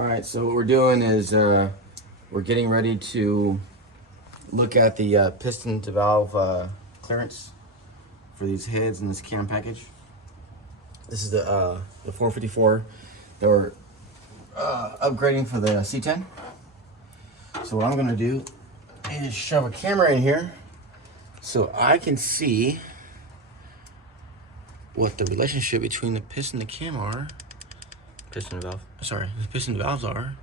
All right, so what we're doing is we're getting ready to look at the piston to valve clearance for these heads in this cam package. This is the 454 that we're upgrading for the C10. So what I'm gonna do is shove a camera in here so I can see what the relationship between the piston and the cam are. Piston and valve. Sorry, the piston valves are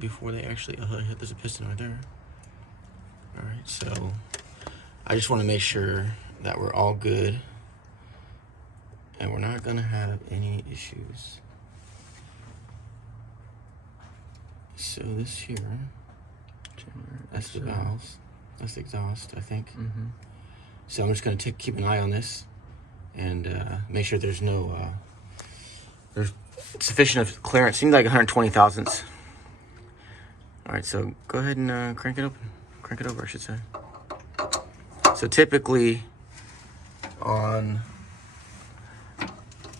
before they actually there's a piston right there. All right, so I just want to make sure that we're all good and we're not gonna have any issues. So this here, that's the valves, that's the exhaust, I think. So I'm just gonna keep an eye on this and make sure there's no there's sufficient of clearance. Seems like 120 thousandths. All right, so go ahead and crank it open. Crank it over, I should say. So typically on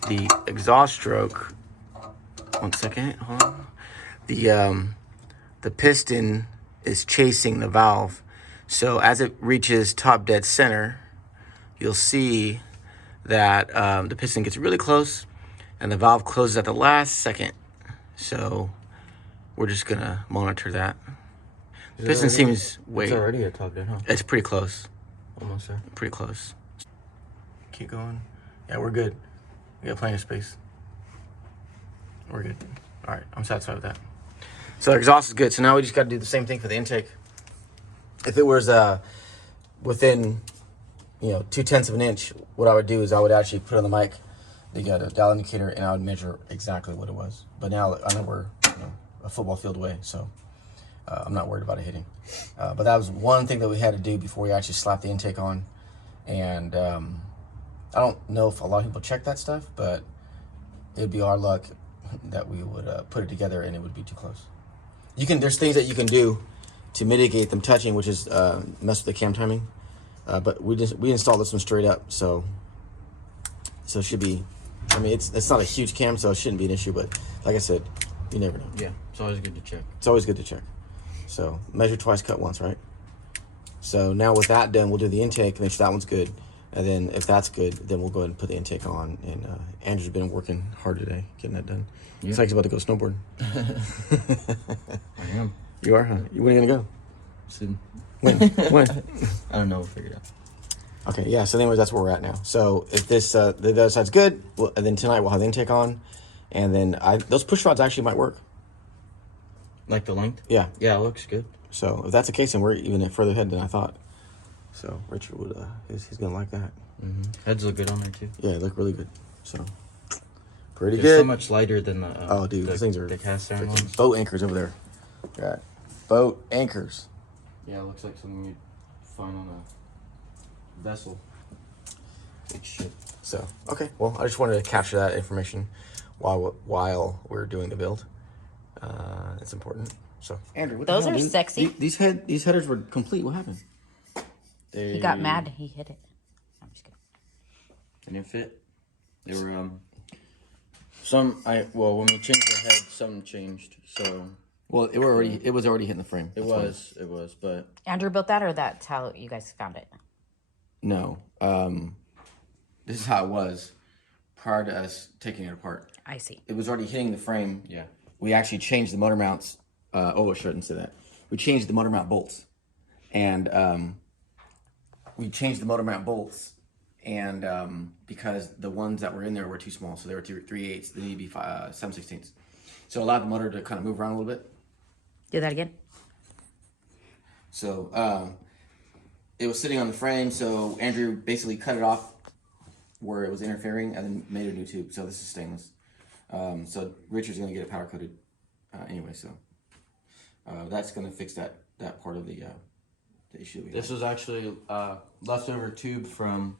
the exhaust stroke, one second, hold on. The piston is chasing the valve. So as it reaches top dead center, you'll see that the piston gets really close and the valve closes at the last second. So we're just gonna monitor that. The piston seems It's already at top dead, huh? It's pretty close. Almost there. Pretty close. Keep going. Yeah, we're good. We got plenty of space. We're good. All right, I'm satisfied with that. So our exhaust is good. So now we just got to do the same thing for the intake. If it was within 2/10 of an inch, what I would do is I would actually put on the mic the dial indicator and I would measure exactly what it was. But now I know we're a football field away, so I'm not worried about it hitting. But that was one thing that we had to do before we actually slapped the intake on. And I don't know if a lot of people check that stuff, but it'd be our luck that we would put it together and it would be too close. There's things that you can do to mitigate them touching, which is mess with the cam timing. But we installed this one straight up, so it should be. I mean, it's not a huge cam, so it shouldn't be an issue. But like I said, you never know. Yeah, it's always good to check. It's always good to check. So measure twice, cut once, right? So now with that done, we'll do the intake, make sure that one's good, and then if that's good, then we'll go ahead and put the intake on. And Andrew's been working hard today getting that done. Yeah. It's like he's about to go snowboarding. I am. You are, huh? When are you gonna go? Soon. When? When? I don't know. We'll figure it out. Okay, yeah. So anyways, that's where we're at now. So if this the other side's good, and then tonight we'll have the intake on, and then those push rods actually might work. Like the length? Yeah. Yeah, it looks good. So if that's the case, then we're even further ahead than I thought. So Richard would he's gonna like that. Heads look good on there too. Yeah, they look really good. So pretty They're good. so much lighter than the Oh, dude, those things are the cast iron ones. boat anchors over there. Got boat anchors. Yeah, it looks like something you'd find on a vessel. Big shit. So okay, well, I just wanted to capture that information while we're doing the build. It's important. So Andrew, what Those the hell, are dude? sexy. These headers were complete. What happened? He got mad. He hit it. I'm just kidding. They didn't fit. They were when we changed the head, some changed. So Well, it was already hitting the frame. it was, but Andrew built that, or that's how you guys found it? No. This is how it was prior to us taking it apart. I see. It was already hitting the frame. yeah. We actually changed the motor mounts. I shouldn't say that. We changed the motor mount bolts. And because the ones that were in there were too small, so they were 3/8. They need to be 7/16. So it allowed the motor to kind of move around a little bit. Do that again. So it was sitting on the frame, so Andrew basically cut it off where it was interfering and then made a new tube. So this is stainless. So Richard's gonna get it powder coated anyway. So that's gonna fix that part of the issue we had. This was actually leftover tube from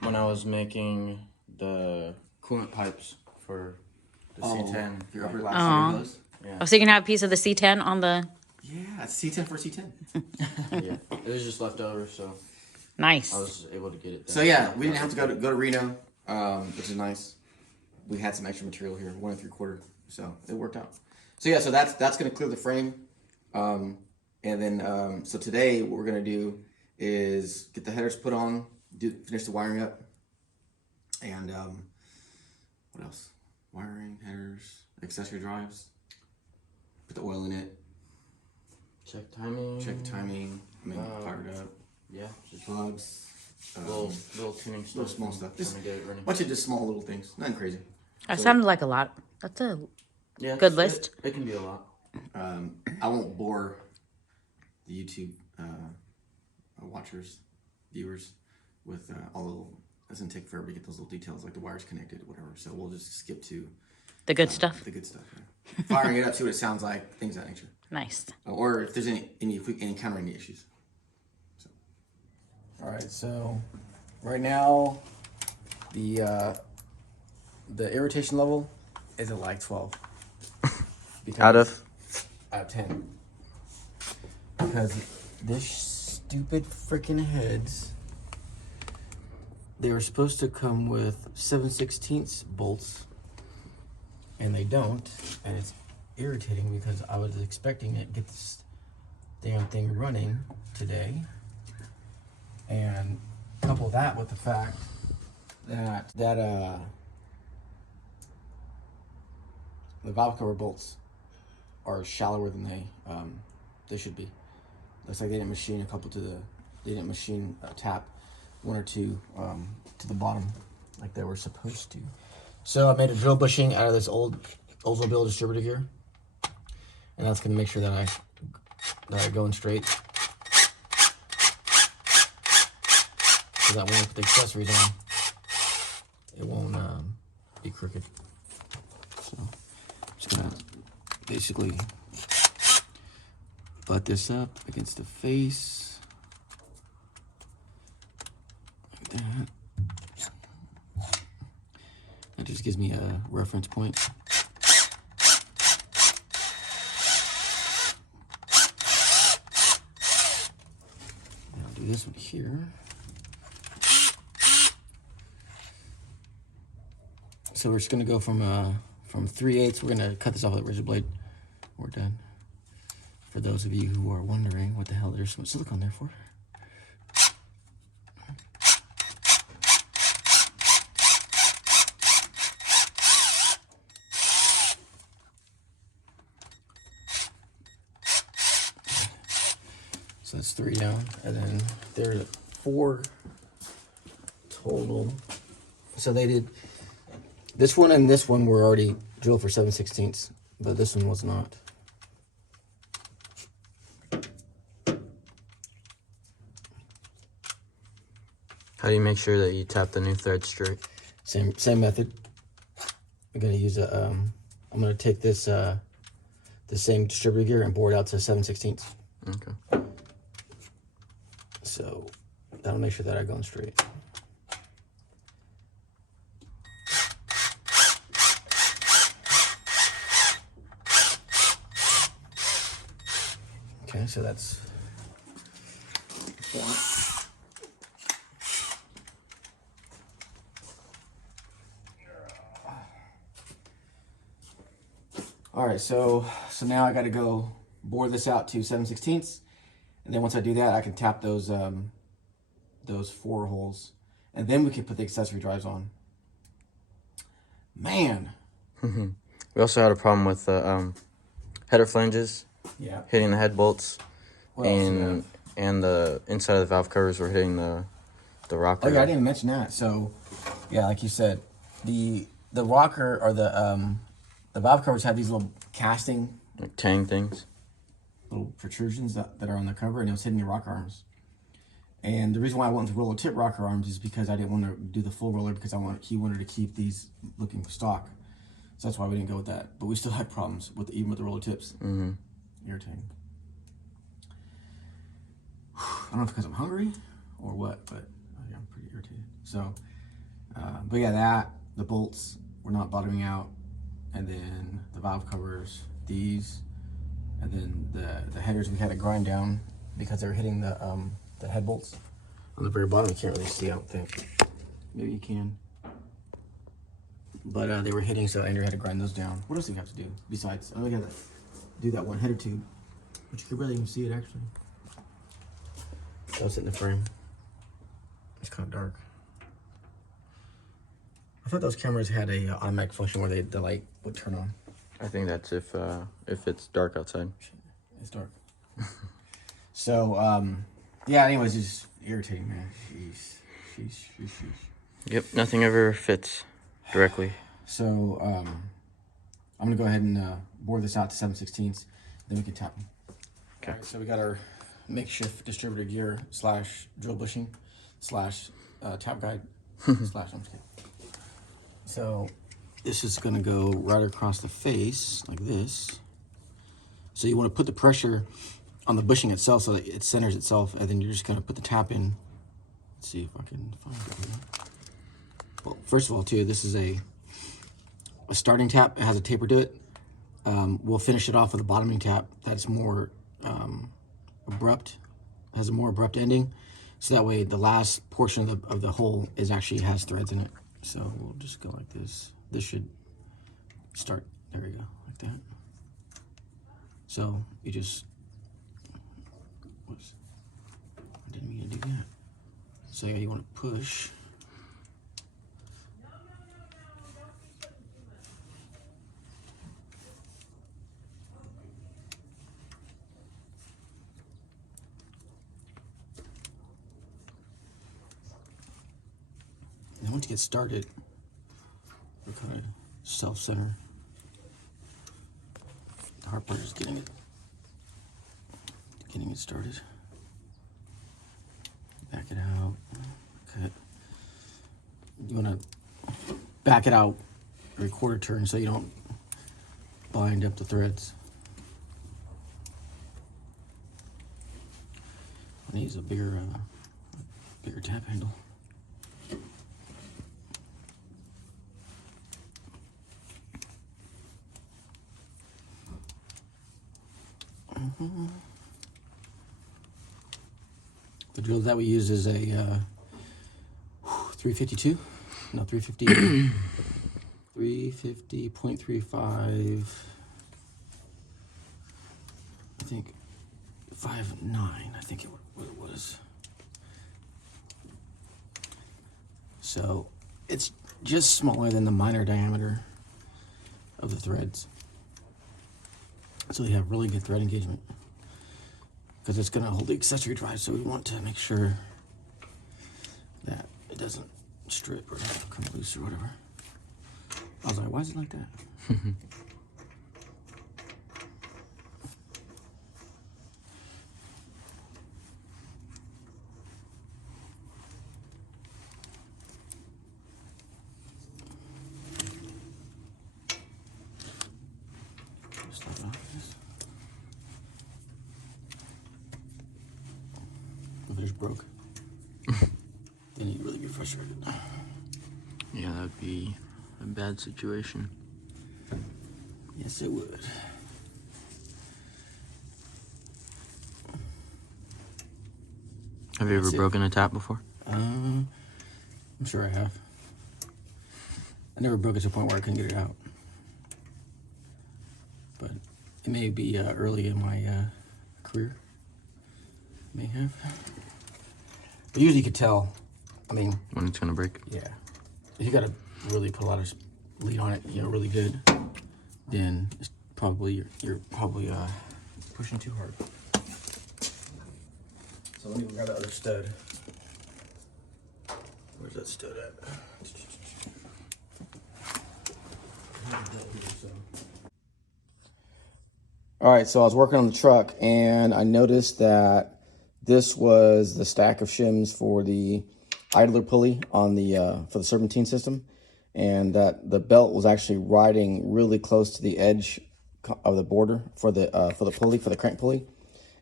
when I was making the coolant pipes for the C10. Your upper last those? Yeah. Oh, so you're gonna have a piece of the C10 on the. Yeah, it's C10 for C10. Yeah, it was just leftover, so Nice. I was able to get it. So yeah, we didn't have to go to Reno, which is nice. we had some extra material here, 1 3/4, so it worked out. So yeah, so that's gonna clear the frame, and then so today what we're gonna do is get the headers put on, finish the wiring up, and what else? Wiring, headers, accessory drives, put the oil in it, Check timing. Fire it up. Yeah. Just plugs. Little tuning stuff. Little small stuff. Just trying to get it running. bunch of just small little things. Nothing crazy. That sounded like a lot. That's a Yeah. good list. It can be a lot. I won't bore the YouTube watchers, viewers, with all the. It doesn't take forever to get those little details, like the wires connected or whatever. So we'll just skip to The good stuff. the good stuff. Yeah. Firing it up, see what it sounds like, things of that nature. Nice. Or if there's any encounter any issues. So. All right, so right now the irritation level is at like 12. Out of 10. Because this stupid freaking heads, they were supposed to come with 7/16 bolts, and they don't, and it's irritating because I was expecting it to get this damn thing running today, and couple that with the fact that the valve cover bolts are shallower than they should be. Looks like they didn't machine tap 1 or 2 to the bottom like they were supposed to. So I made a drill bushing out of this old Oldsmobile distributor here, and that's gonna make sure that I go in straight, so that when I put the accessories on, it won't be crooked. So I'm just gonna basically butt this up against the face like that. That just gives me a reference point. And I'll do this one here. So we're just gonna go from 3/8. We're gonna cut this off with a razor blade. We're done. For those of you who are wondering what the hell there's so much silicone there for. So that's 3 down, and then there's 4 total. So they did this one and this one were already drilled for 7/16, but this one was not. How do you make sure that you tap the new thread straight? Same method. I'm gonna use I'm gonna take this the same distributor gear and bore it out to 7/16. Okay. So that'll make sure that I go in straight. Okay, so that's one. All right, so now I got to go bore this out to 7/16, and then once I do that, I can tap those 4 holes, and then we can put the accessory drives on. Man. We also had a problem with the header flanges hitting the head bolts, and the inside of the valve covers were hitting the rocker. Oh yeah, I didn't even mention that. So yeah, like you said, the rocker or the valve covers have these little casting, like tang things, little protrusions that are on the cover, and it was hitting the rocker arms. And the reason why I wanted to roller tip rocker arms is because I didn't want to do the full roller, because he wanted to keep these looking stock. So that's why we didn't go with that. But we still had problems even with the roller tips. Mm-hmm. Irritating. I don't know if it's because I'm hungry or what, but yeah, I'm pretty irritated. So, but yeah, the bolts were not bottoming out, and then the valve covers, these, and then the headers we had to grind down because they were hitting the head bolts. On the very bottom, you can't really see, I don't think. Maybe you can. but they were hitting, so Andrew had to grind those down. What else do we have to do besides? I know we got to do that one header tube, but you could barely even see it actually. That was in the frame. It's kind of dark. I thought those cameras had a automatic function where the light would turn on. I think that's if it's dark outside. It's dark. So, yeah, anyways, it's just irritating, man. Sheesh. Yep, nothing ever fits directly. So, I'm going to go ahead and bore this out to 7/16, then we can tap them. Okay. All right, so we got our makeshift distributor gear / drill bushing / tap guide / I'm just kidding. So this is going to go right across the face like this. So you want to put the pressure on the bushing itself so that it centers itself, and then you're just going to put the tap in. Let's see if I can find it. Well, first of all, too, this is a starting tap. It has a taper to it. We'll finish it off with a bottoming tap that's more abrupt, has a more abrupt ending, so that way the last portion of the hole has threads in it. So we'll just go like this. This should start, there we go, like that. So you just, whoops, I didn't mean to do that. So yeah, you want to push. And once you get started, we're kind of self-centered. The hard part is getting it started. Back it out. Cut. You want to back it out every quarter turn so you don't bind up the threads. I need a bigger tap handle. The drill that we use is a 352. No, 350. 350.35. I think 5.9. I think what it was. So it's just smaller than the minor diameter of the threads. So you have really good thread engagement because it's going to hold the accessory drive, so we want to make sure that it doesn't strip or come loose or whatever. I was like, why is it like that? If it just broke, then you'd really be frustrated. Yeah, that would be a bad situation. Yes, it would. Have you ever broken a tap before? I'm sure I have. I never broke it to a point where I couldn't get it out. But it may be early in my career. May have. But usually you could tell, I mean... When it's gonna break? Yeah. If you gotta really put a lot of lead on it, really good, then it's probably, you're probably pushing too hard. So let me grab that other stud. Where's that stud at? All right, so I was working on the truck and I noticed that this was the stack of shims for the idler pulley on the for the serpentine system, and that the belt was actually riding really close to the edge of the border for the pulley, for the crank pulley,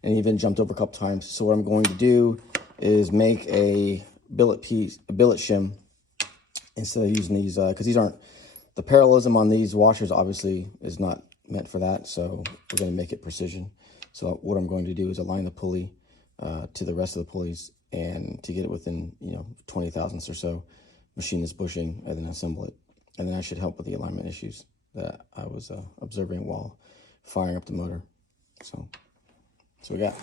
and even jumped over a couple times. So what I'm going to do is make a billet shim instead of using these, because these aren't, the parallelism on these washers obviously is not meant for that, so we're going to make it precision. So what I'm going to do is align the pulley to the rest of the pulleys, and to get it within 20 thousandths or so, machine this bushing and then assemble it. and then I should help with the alignment issues that I was observing while firing up the motor. So that's what we got.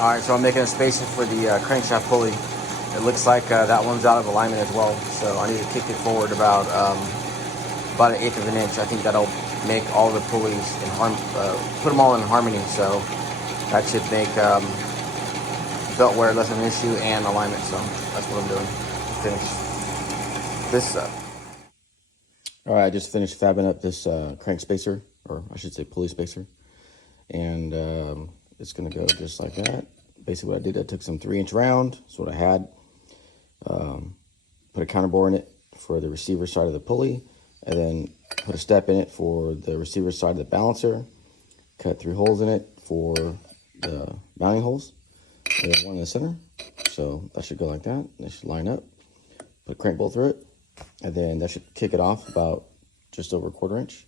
All right, so I'm making a spacer for the crankshaft pulley. It looks like that one's out of alignment as well, so I need to kick it forward about 1/8 of an inch. I think that'll make all the pulleys put them all in harmony. So that should make belt wear less of an issue and alignment. So that's what I'm doing. Finish this up. All right, I just finished fabbing up this crank spacer, or I should say pulley spacer, and it's gonna go just like that. Basically, what I did, I took some 3-inch round. That's what I had. Put a counterbore in it for the receiver side of the pulley, and then put a step in it for the receiver side of the balancer. Cut 3 holes in it for the mounting holes. And then one in the center. So that should go like that. That should line up. Put a crank bolt through it, and then that should kick it off about just over 1/4 inch.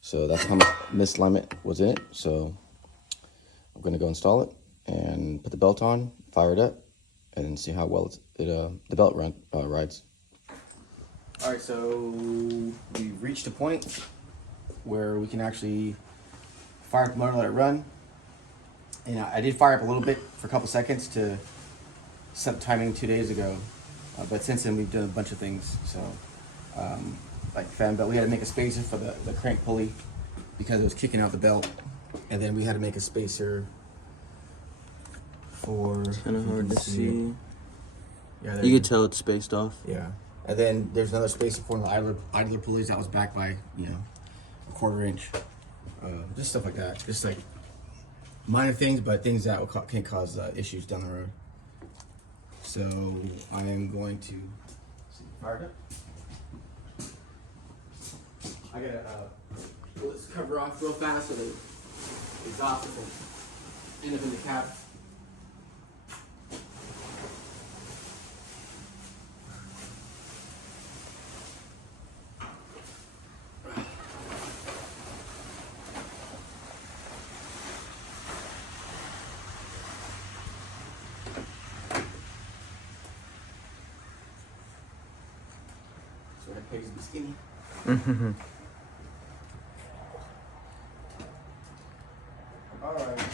So that's how much misalignment was in it. So I'm gonna go install it and put the belt on, fire it up, and then see how well the belt rides. All right, so we've reached a point where we can actually fire up the motor, let it run. And I did fire up a little bit for a couple seconds to set up timing 2 days ago, but since then we've done a bunch of things. So like fan belt, we had to make a spacer for the crank pulley because it was kicking out the belt, and then we had to make a spacer for, It's kind of hard to see. Yeah, You could tell it's spaced off. Yeah, and then there's another spacer for the idler pulleys that was back by, you know, 1/4 inch. Just stuff like that. Just like minor things, but things that can cause issues down the road. So I am going to fire it up. I gotta pull this cover off real fast so the exhaust doesn't end up in the cap. So that pays to be skinny. Mm-hmm. All right.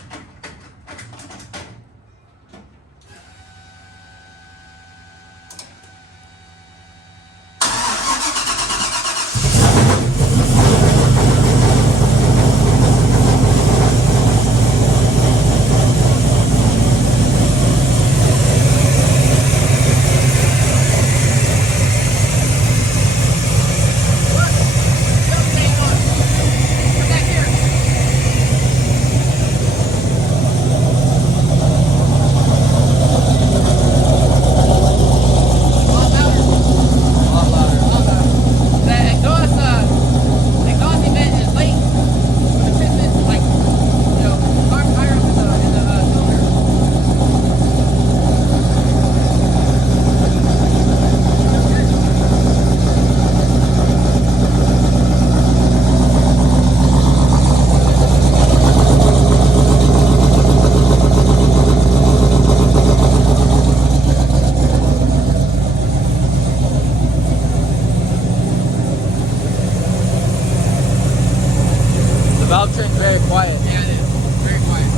Valve train's very quiet. Yeah, it is. Very quiet.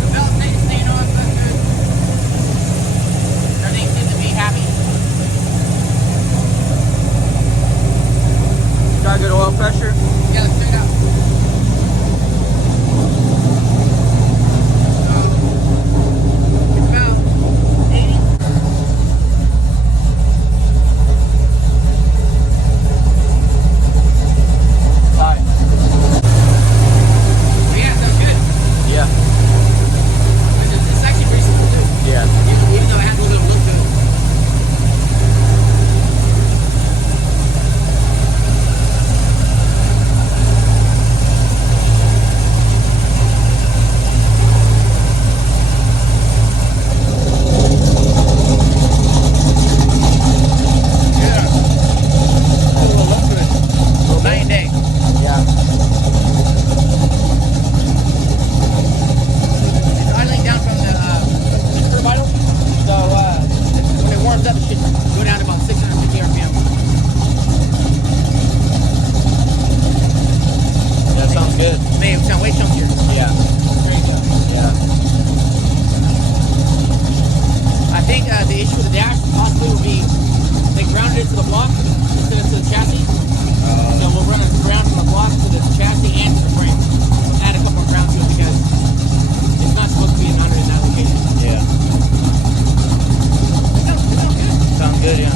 The belt stays staying on, so that's good. Everything seems to be happy. Got good oil pressure. Yeah, let's check it out. It's about 80. High. Yeah, sounds good. Yeah. It's actually pretty simple too. Yeah. Even though it has a little bit of look to it. good. Maybe it sound way chunkier. Yeah. There you go. Yeah. I think the issue with the dash possibly will be they grounded it to the block instead of to the chassis. So we'll run a ground from the block to the chassis and to the frame. We'll add a couple more ground to it because it's not supposed to be mounted in that location. Yeah. It sounds good. Sounds good, yeah.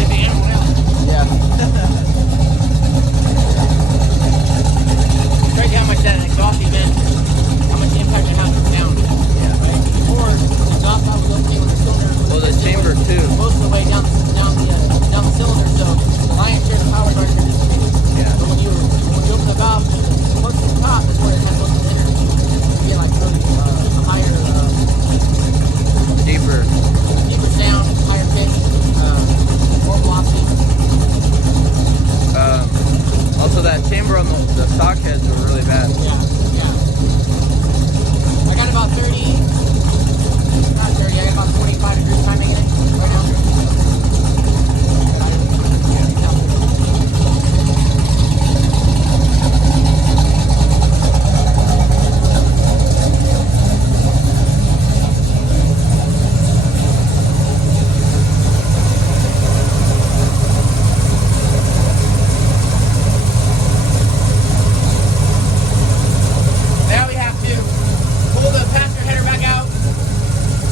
Did the animal now? Yeah. It's crazy how much that exhaust event, how much impact it has on sound. Yeah. Right? Before, the exhaust valve was okay with the cylinder. Well, the chamber too. Most of the way down the cylinder, so the lion's share of the power is already been dissipated. Yeah. But when you open the valve, close to the top is where it has most of the energy. You get like really a higher, Deeper. deeper sound, higher pitch, more velocity. Also, that chamber on the stock heads were really bad. Yeah, yeah. I got about 30, not 30, I got about 25 degrees timing in it right now. Now we have to pull the passenger header back out,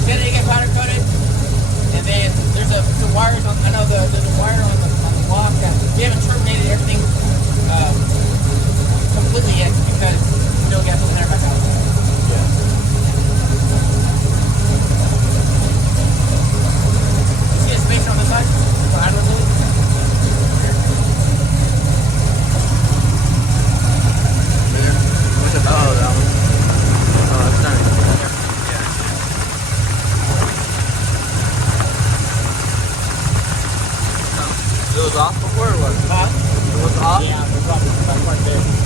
get it to get powder coated, and then there's some wires on. I know there's a wire on the block that we haven't terminated everything completely yet because we still got to pull the header back out. You see a space on this side? Behind the lid? What's it? Oh, that one. Oh, that's nice. It was off before or what? Huh? It was off? Yeah, it's probably quite big.